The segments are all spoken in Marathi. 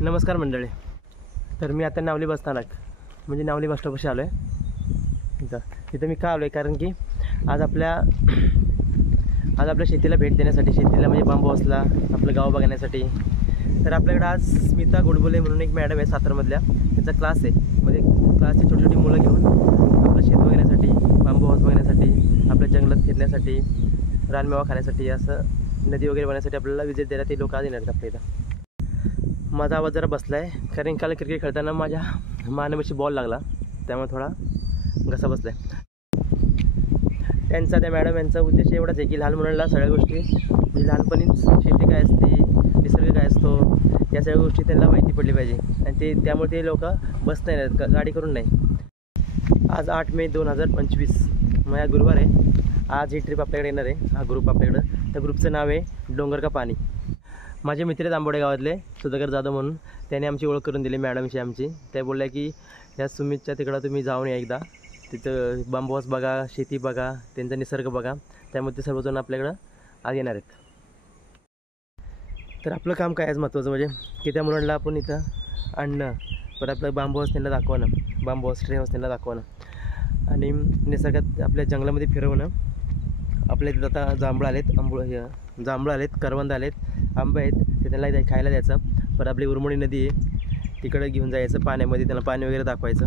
नमस्कार मंडळी. तर मी आता नावली बसस्थानक म्हणजे नावली बस स्टॉपशी आलो आहे. इथं मी का आलो आहे कारण की आज आपल्या शेतीला भेट देण्यासाठी, शेतीला म्हणजे बांबू हाऊसला आपलं गाव बघण्यासाठी. तर आपल्याकडे आज स्मिता गोडबोले म्हणून एक मॅडम आहे सातारमधल्या, त्यांचा क्लास आहे. म्हणजे क्लासची छोटी छोटी मुलं घेऊन आपलं शेत बघण्यासाठी, बांबू हाऊस बघण्यासाठी, आपल्या जंगलात फिरण्यासाठी, रानमेवा खाण्यासाठी, असं नदी वगैरे बघण्यासाठी आपल्याला विजिट द्यायला ते लोक आज येणार आहेत आपल्या इथं. माझा आवाज जरा बसला आहे कारण काल क्रिकेट खेळताना माझ्या मानेपाशी बॉल लागला, त्यामुळे थोडा घसा बसला आहे. त्या मॅडम यांचा उद्देश एवढाच आहे की लहान मुलांना सगळ्या गोष्टी म्हणजे लहानपणीच शेती काय असते, निसर्ग काय असतो, या सगळ्या गोष्टी त्यांना माहिती पडली पाहिजे. आणि त्यामुळे ते लोक बस नाही आहेत, गाडी करून नाही. आज 8 मे 2025 मग या गुरुवार आहे. आज ही ट्रिप आपल्याकडे येणार आहे, हा ग्रुप आपल्याकडं. त्या ग्रुपचं नाव आहे डोंगर का पाणी. माझे मित्र आहेत आंबोडे गावातले सुधाकर जाधव म्हणून, त्याने आमची ओळख करून दिली मॅडमची आमची. त्या बोलल्या की ह्या सुमितच्या तिकडं तुम्ही जाऊन या एकदा, तिथं बांबू हाऊस बघा, शेती बघा, त्यांचा निसर्ग बघा. त्यामुळे ते सर्वजण आपल्याकडं आज येणार आहेत. तर आपलं काम काय आज महत्त्वाचं म्हणजे की त्या मुलांना आपण इथं आणणं, परत आपलं बांबू हाऊस त्यांना दाखवणं, बांबू हाऊस ट्री हाऊस त्यांना दाखवणं, आणि निसर्गात आपल्या जंगलामध्ये फिरवणं. आपल्या इथं आता जांभळं आलेत, करवंद आलेत, आंबे आहेत, ते त्यांना खायला द्यायचं. परत आपली उरमोडी नदी आहे, तिकडे घेऊन जायचं पाण्यामध्ये, त्यांना पाणी वगैरे दाखवायचं,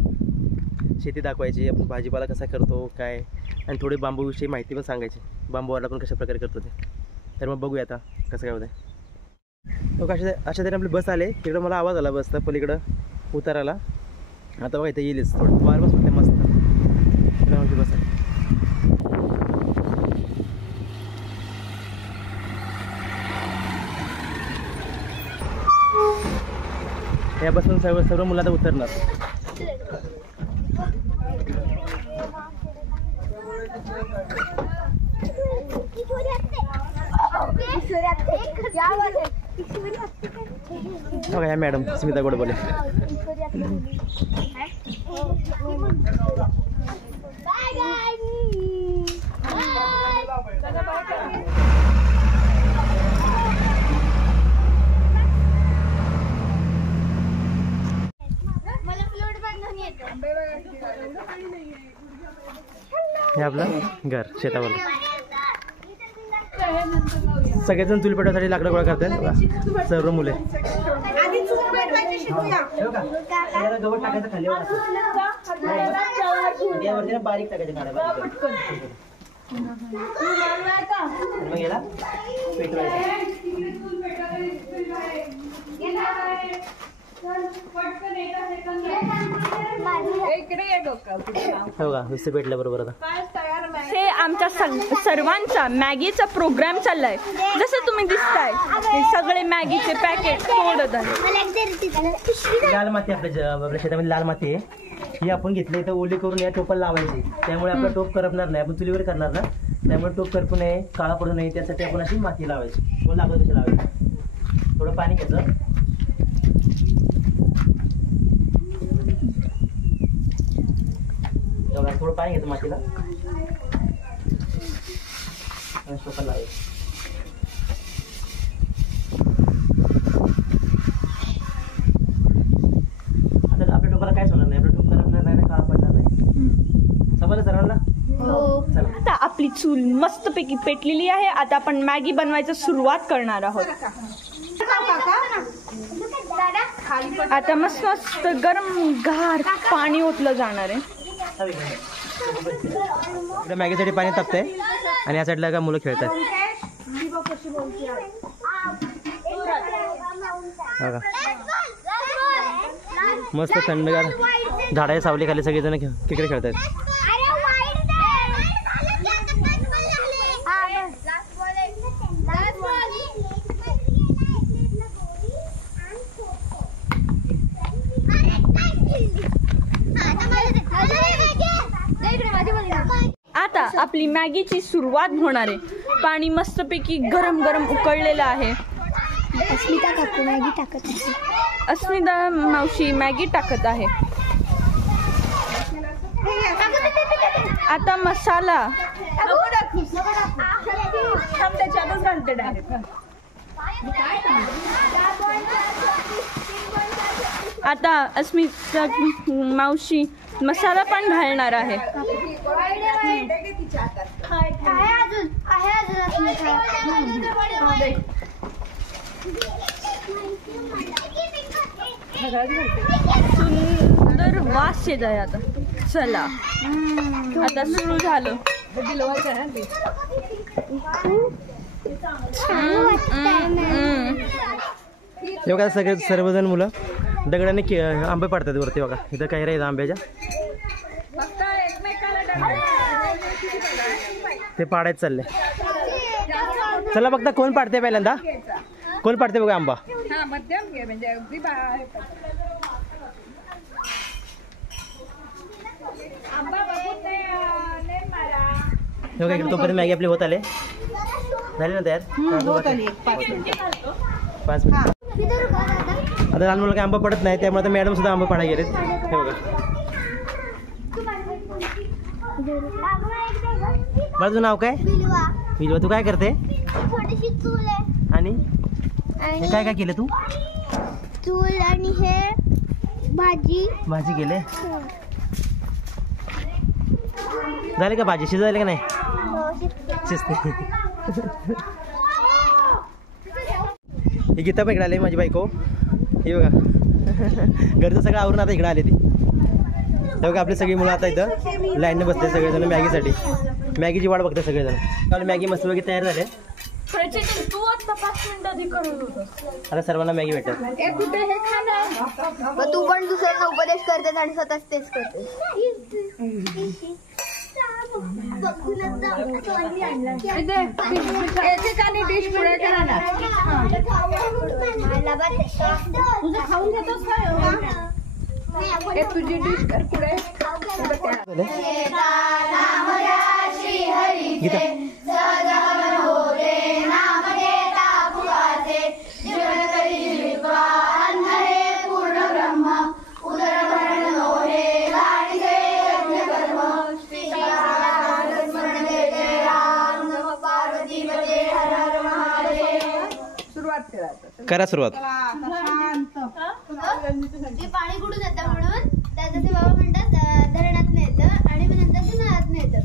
शेती दाखवायची, आपण भाजीपाला कसा करतो काय, आणि थोडी बांबूविषयी माहिती पण सांगायची, बांबूवाला आपण कशा प्रकारे करतो ते. तर मग बघूया आता कसं काय होतं. अशा तरी आपली बस आले, तिकडं मला आवाज आला बसता पलीकडं उताराला. आता बघा इथं येईलच, थोडं वार बस होते मस्त. आमची बस आहे. या बसून सर्व मुलं आता उतरणार. बघा या मॅडम स्मिता गोडबोले. हे आपलं घर शेतावर. सगळेजण चूल पेटवायसाठी लाकडं गोळा करतात, सर्व मुले. गवत टाकायचं खाली, बारीक टाकायचं मग याला पेटवायचं. भेटल्या बरोबर आता हे आमच्या सर्वांचा मॅगीचा प्रोग्राम चाललाय. जसं तुम्ही दिसताय सगळे मॅगीचे पॅकेट तोडत आहे. लाल माती आपल्या शेतामध्ये लाल माती आहे, ही आपण घेतली इथं ओली करून या टोपाला लावायची. त्यामुळे आपलं टोप करपणार नाही, आपण चुलीवर करणार ना, त्यामुळे टोप करपू नये, काळा पडू नये, त्यासाठी आपण अशी माती लावायची. दोन लागत कशी लावायची. थोडं पाणी घ्यायचं, थोडं पाणी घ्यायचं मातीला, टोपाला लावायचं. आता आपल्या टोपाला काहीच होणार नाही, आपलं टोप करपणार नाही, काळा पडणार नाही. समजलं सर्वांना? आता आपली चूल मस्तपैकी पेटलेली आहे. आता आपण मॅगी बनवायचं सुरुवात करणार आहोत. आता मस्त मस्त गरम गार पाणी ओतलं जाणार आहे. मॅगीसाठी पाणी तापतंय आणि या साईडला का मुलं खेळतात. मस्त थंडगार झाडाच्या सावली खाली सगळेजण क्रिकेट खेळतात. आता आपली मॅगीची सुरुवात होणार आहे. पाणी मस्तपैकी गरम गरम उकळलेलं आहे. अस्मिता काकू मॅगी टाकत आहे. अस्मिता मावशी मॅगी टाकत आहे. आता मसाला त्याच्यातच घालते डायरेक्ट. आता अस्मिता मावशी मसाला पण घालणार आहे. सुंदर वास येत आहे आता. चला आता सुरू झालं. हे बघा सगळे सर्वजण मुलं दगडाने आंबे पाडतात वरती. बघा इथं काही राहील आंब्याच्या ते पाडायच चालले. चला बघता कोण पाडते पहिल्यांदा. कोण पाडते बघा आंबा. बघा इकडे तोपर्यंत मॅगी आपली होत आले. झाली ना तयार. 5 मिनिट. आता लहान मुलं काही आंबा पडत नाही त्यामुळे आता मॅडम सुद्धा आंबा पाडा गेलेत. हे बघा माझं नाव काय. विलवा. तू काय करते. आणि हे काय काय केलं तू. चूल आणि हे भाजी केले. झाले का भाजी शिजायला का नाही. शिजते. ही गीता पण इकडे आले माझी बायको. हे बघा घरचं सगळं आवरून आता इकडे आले ती. हे बघा आपली सगळी मुलं आता इथं लाईनने बसले सगळेजण मॅगीसाठी. मॅगीची वाट बघते सगळेजण. काल मॅगी मस्त वगैरे तयार झाले. आता सर्वांना मॅगी भेटत. तू पण दुसऱ्यांना उपदेश करतेस आणि स्वतःच तेच करतेस. तुझी डिश कर पुढे. करा सुरुवात. पाणी कुठून येतं म्हणून त्याचं ते बाबा म्हणतात धरणात येतं आणि मग नंतर ते नळात येतं.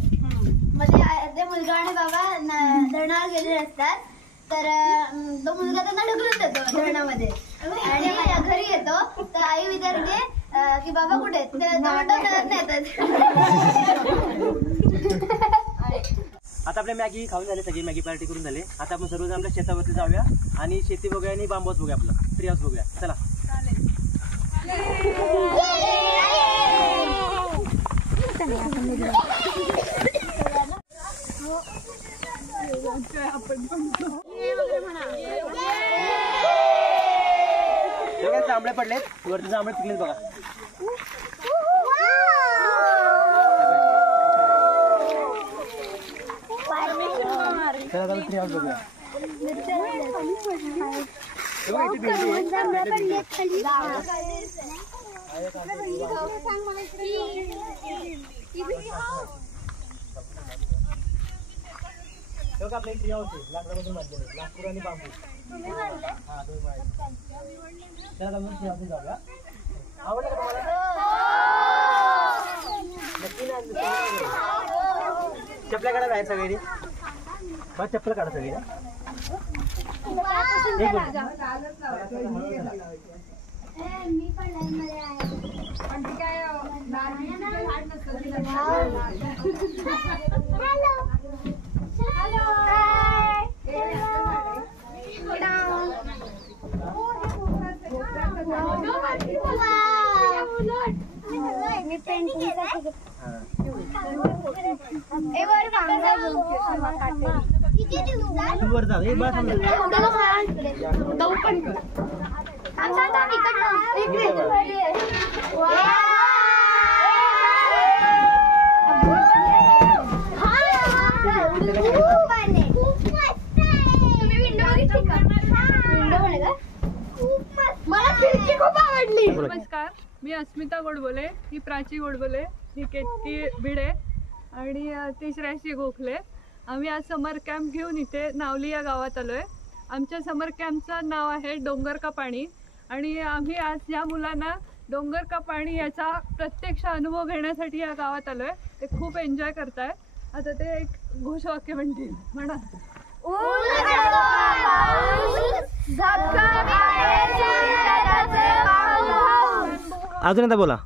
मग ते मुलगा आणि बाबा धरणावर गेलेले असतात. तर तो मुलगा त्यांना ढकलून देतो धरणामध्ये आणि घरी येतो. तर आई विचारते की बाबा कुठे आहेत. तर तो म्हणतो नळात येतात. आता आपल्या मॅगी खाऊन झाले. सगळी मॅगी पार्टी करून झाले. आता आपण सर्वजण आपल्या शेतावरती जाऊया आणि शेती बघूया आणि बांबू हाऊस बघूया. आपला ट्री हाऊस बघूया. चला. जांभळे पडलेत वरती. जांभळे पिकलेत बघा. चला ट्री हाऊस बघूया. आपल्या ट्री हाऊस आहे. लाकडामधून बांधलेले. लाकूड आणि बांबू. हा दोन माळे. चला ट्री हाऊस जाऊया. आवडलं का तुम्हाला. चपल्या काढा बाहेर सगळ्यांनी. बस चप्पल काढा सगळी. मी पण लाईनमध्ये नमस्कार, मी अस्मिता गोडबोले. ही प्राची गोडबोले. ही केतकी भिडे आणि ती श्रेयशी गोखले. आम्ही आज समर कॅम्प घेऊन इथे नावली या गावात आलोय. आमच्या समर कॅम्पचं नाव आहे डोंगर का पाणी. आणि आम्ही आज या मुलांना डोंगर का पाणी याचा प्रत्यक्ष अनुभव घेण्यासाठी या गावात आलोय. ते खूप एन्जॉय करताय. आता ते एक घोषवाक्य म्हणतील. म्हणा. अजून एकदा बोला.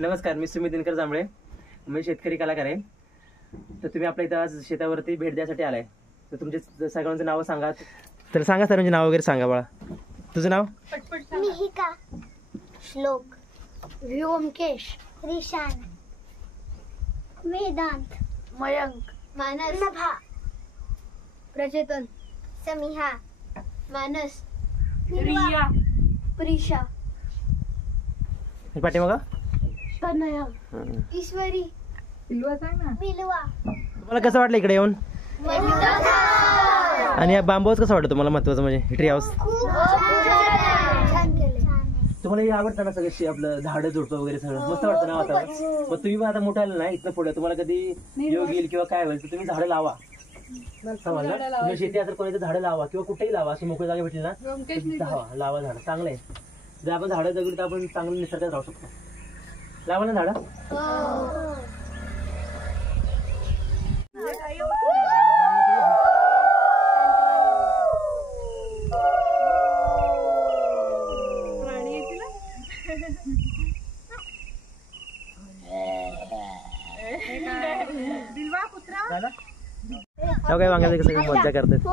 नमस्कार, मी सुमित दिनकर जांभळे. मी शेतकरी कलाकार आहे. तर तुम्ही आपल्या इथं आज शेतावरती भेट द्यायसाठी आलाय. तर तुमचे सगळ्यांचं नाव सांगा. तर सांगा सर्वांचे नाव वगैरे सांगा बाळा. तुझं नाव? मिहिका, श्लोक, व्योमकेश, रिशान, वेदांत, मयंक, मानस, नभा, प्रचेतन, समिहा, मानस, रिया, प्रिशा, पाठीमागा तनया, ईश्वरी, बिलवा सांग ना. बिलवा. तुम्हाला कसं वाटलं इकडे येऊन? आणि या बांबू हाऊस कसं वाटतं तुम्हाला? महत्वाचं म्हणजे ट्री हाऊस छान केले. तुम्हाला हे आवडतं ना सगळं आपलं झाडं झुडपं वगैरे सगळं मस्त वाटतं ना वातावरण. मग तुम्ही आता मोठा आला ना इथनं पुढे तुम्हाला कधी योग येईल किंवा काय होईल तर तुम्ही झाडं लावा. समजलं? तुम्ही शेती असेल कोणी झाडं लावा किंवा कुठेही लावा. अशी मोकळी जागा भेटली ना लावा झाडं. चांगलं आहे. जर आपण झाडं जगली तर आपण चांगलं निसर्गात राहू शकतो. लावा ना झाडं. काय वांग्याचं कसं मज्जा करतात.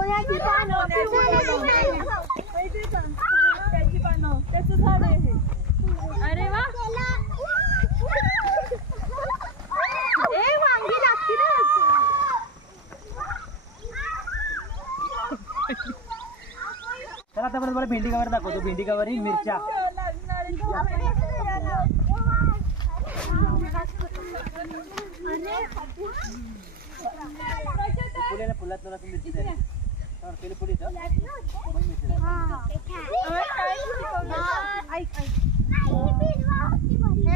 अरे वा. तर आता मला भेंडी गवारी दाखवतो. भेंडी गवारी, मिरच्या. फुलात मिरची पहिले पुढे हे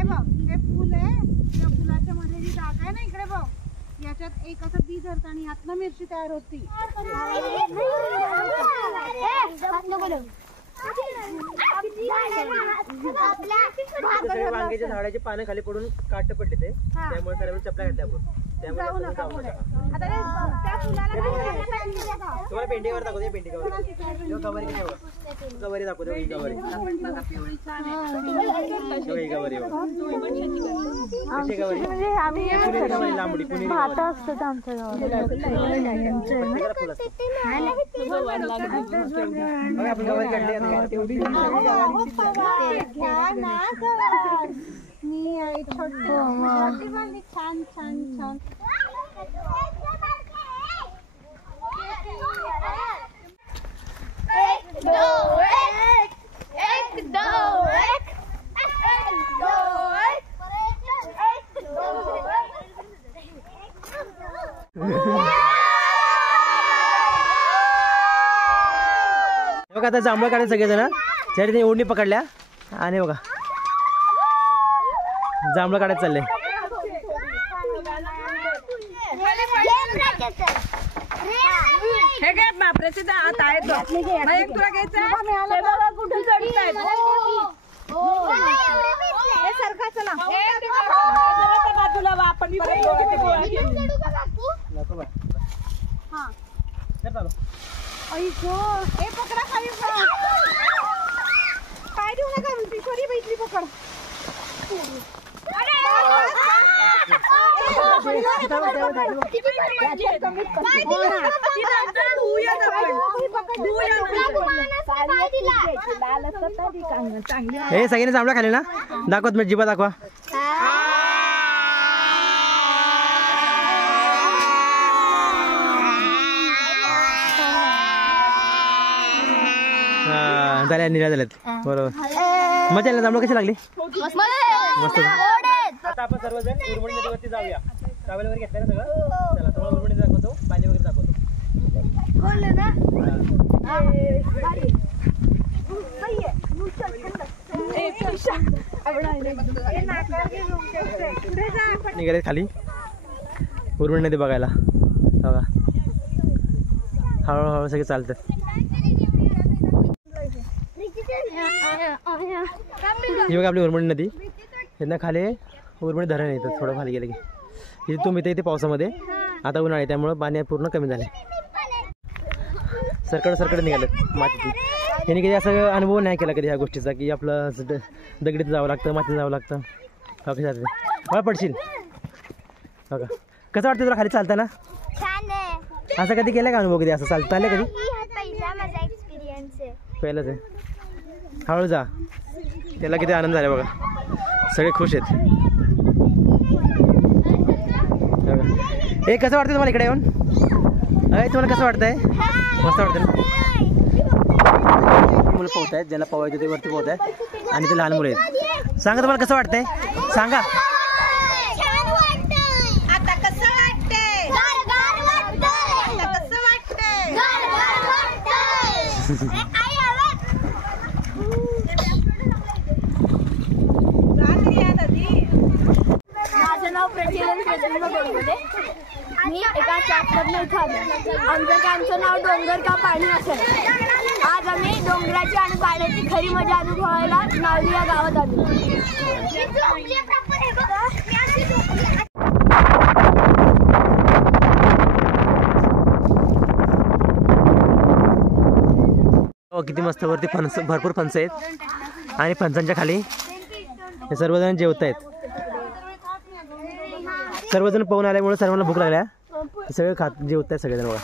बघ, हे फुल आहे. त्या फुलाच्या मध्ये जी जागा आहे ना इकडे बघ, याच्यात एक असं बी धरतं आणि यातनं मिरची तयार होती. वांग्याच्या झाडाची पानं खाली पडून काट पडले ते, त्यामुळे सर्व चपला घातल्या आपण. जाऊ नका पुढे. आता त्या फुलाला तुम्हाला भेंडीवर दाखवते. भेंडी गवारी गवारी गवारी दाखवते. ही गवारी गवारी गवारी लांबडी पुणे असतात आमच्या गावात. आपण गवारी काढली. मी छान छान छान. बघा आता जांभळं काढले सगळेजण. त्याने ओढणी पकडल्या आणि बघा जांभळं काढत चालले. हे काय बापरेचे दात आहेत. तुला घ्यायचं कुठे चढतायत. सरका चला. बाजूला आपण हे पकडा खाली. काय देऊ नका. किशोरी बैठली पकड. हे सगळ्यांनी जांभळा खाली ना. दाखवत मी जिबा दाखवा. हा झाल्या निळ्या झाल्यात बरोबर. मजा आली ना जांभळं कशी लागली? मस्त. आता आपण सर्वजण उरमणी नदीवरती जाऊया. ट्रॅव्हल वगैरे घेतलं ना सगळं. चला तुम्हाला उरमणी दाखवतो, पाणी वगैरे दाखवतो. निघाले खाली उरमणी नदी बघायला. बघा हळूहळू सगळे चालतात. ही बघा आपली उरमणी नदी. इथनं खाली उरमणी धरण येतं थोडं खाली गेलं की. इथे तुम्ही इथे पावसामध्ये आता उन्हाळी त्यामुळं पाणी पूर्ण कमी झाले. सरकड निघालेत मातीची. यांनी कधी असं अनुभव नाही केला कधी ह्या गोष्टीचा की आपलं दगडीत जावं लागतं, मातीत जावं लागतं. कसं जाते मला पडशील बघा. कसं वाटतं तुला खाली चालताना? असं कधी केलं का अनुभव? कधी असं चालता आलं कधी? पहिलंच आहे. हळू जा. त्याला किती आनंद झाला बघा. सगळे खुश आहेत. हे कसं वाटतं तुम्हाला इकडे येऊन? अरे तुम्हाला कसं वाटतंय? मस्त वाटतं ना? मुलं पोहत आहेत, ज्याला पोहायचं ते वरती पोहत आहेत आणि ते लहान मुलं आहेत. सांगा तुम्हाला कसं वाटतंय? सांगा. माझं नाव प्रचलित. मी एका चॅप्टरने इथं आलो. आमचं नाव डोंगर का पाणी असेल. आज आम्ही डोंगराची आणि पाण्याची खरी मजा अनुभवायला नावली या गावात आलो. किती मस्त वरती फणस, भरपूर फणस आहेत आणि फणसांच्या खाली हे सर्वजण जेवत आहेत. सर्वजण पाहून आल्यामुळे सर्वांना भूक लागल्या. सगळे खात जेवत आहेत सगळेजण बघा.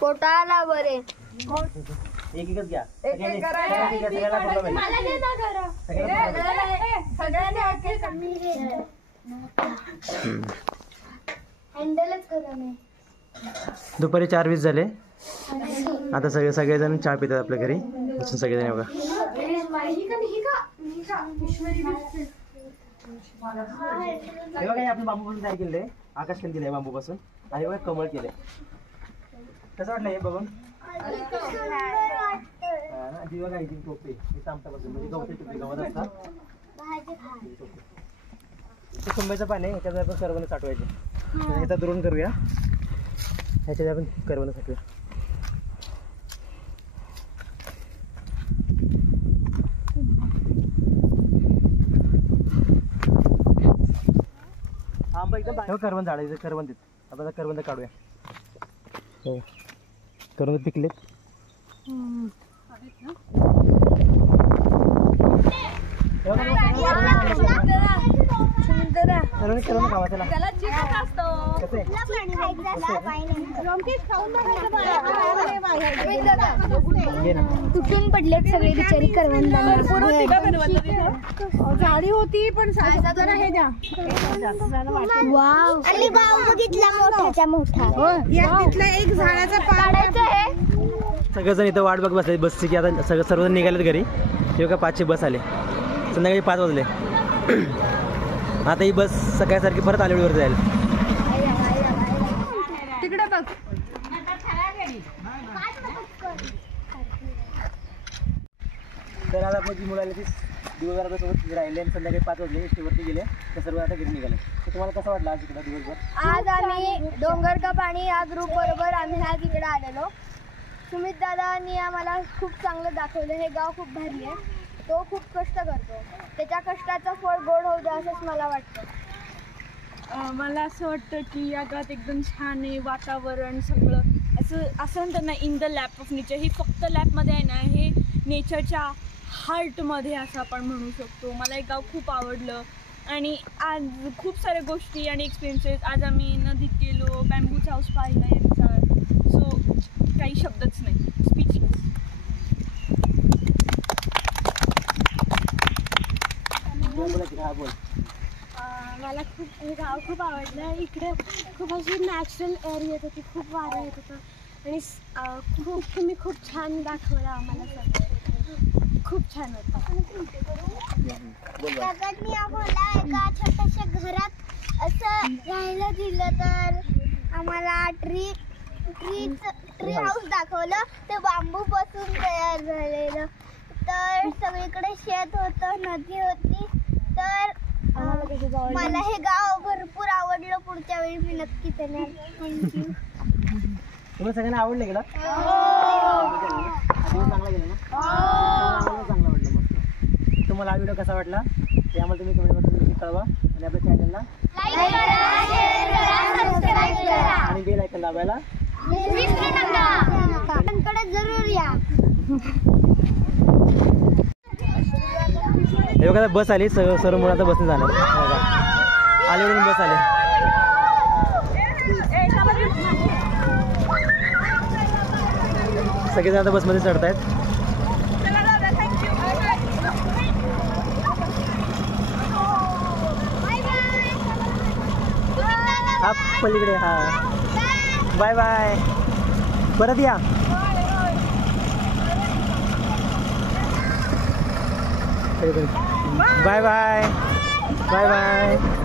पोटाला बरे. एक एकच घ्या. हँडलच करा नाही. दुपारी 4:20 झाले. आता सगळेजण चहा पितात आपल्या घरी. सगळेजण बघा. हे बघा आपण बांबूपासून तयार केले. आकाश केले केले बांबूपासून आणि बघा कमळ केले. कसं वाटलं हे बघून? दिवा काय टोपे चामटापासून म्हणजे गवते टोपे गवत असतात. कुंभाचं पाणी ह्याच्यात आपण करवलं साठवायचे. ह्याचा द्रोण करूया. ह्याच्यात आपण करवलं साठवूया. आंबा एकदम करवंद झाडायचं. करवंद आपण करवंद काढूया. हो करवंद पिकलेत. तुटून पडलेत सगळे बिचारी करवंदाला. झाडी होती पण जरा हे द्या. वाव. आणि भाव बघितला मोठाच्या मोठा. तिथला एक झाडाचा काढायचं आहे. सगळेजण इथं वाट बघ बसले बसची की आता सर्वजण निघालेत घरी. हे का 5ची बस आले. संध्याकाळी 5 वाजले. आता ही बस सकाळसारखी परत आलेवर जाईल. तिकडे बघ. तर आता आपली जी मुलं आली ती दिवसभरासोबत राहिले आणि संध्याकाळी 5 वाजले एसटीवरती गेले. तर सर्व आता घरी निघाले. तर तुम्हाला कसं वाटलं आज इकडं दिवसभर? आज आम्ही डोंगर का पाणी या ग्रुप बरोबर आम्ही आज इकडे आलेलो. सुमित दादांनी आम्हाला खूप चांगलं दाखवलं. हे गाव खूप भारी आहे. तो खूप कष्ट करतो. त्याच्या कष्टाचं फळ गोड होऊ द्या असंच मला वाटतं. मला असं वाटतं की या गावात एकदम छान आहे वातावरण सगळं. असं म्हणतात ना in the lap of nature. ही फक्त लॅपमध्ये आहे ना, हे नेचरच्या हार्टमध्ये असं आपण म्हणू शकतो. मला हे गाव खूप आवडलं आणि आज खूप साऱ्या गोष्टी आणि एक्सपिरियन्सेस. आज आम्ही नदीत गेलो, बॅम्बूचा हाऊस पाहिला यांचा. सो काही शब्दच नाही. स्पीचलेस. हा बोल. मला खूप हे गाव खूप आवडलं. इकडे खूप अशी नॅचरल एअर येत होती, खूप वारं येत होतं आणि तुम्ही खूप छान दाखवलं आम्हाला सगळं. खूप छान होतं. काकांनी आम्हाला एका छोट्याशा घरात असं राहायला दिलं, तर आम्हाला ट्री हाऊस दाखवलं. ते बांबू पासून तयार झालेलं. तर सगळीकडे शेत होतं, नदी होती. तर मला हे गाव भरपूर आवडलं. पुढच्या वेळी मी नक्कीच येणार. थँक्यू. तुम्हाला सगळ्यांना आवडलं इकडं? चांगला गेला ना? चांगला वाटलं. मस्त. तुम्हाला हा व्हिडिओ कसा वाटला ते आम्हाला तुम्ही कमेंटमध्ये नक्की कळवा आणि आपल्या चॅनलला आणि बेल आयकॉन दाबायला जरूर या. हे बघा बस आली. सर्व मुलं आता बसने जाणार. आलीवरून बस आली. सगळेजण आता बसमध्ये चढतायत. हा पलीकडे. हा बाय बाय. परत या. Bye bye. Bye bye.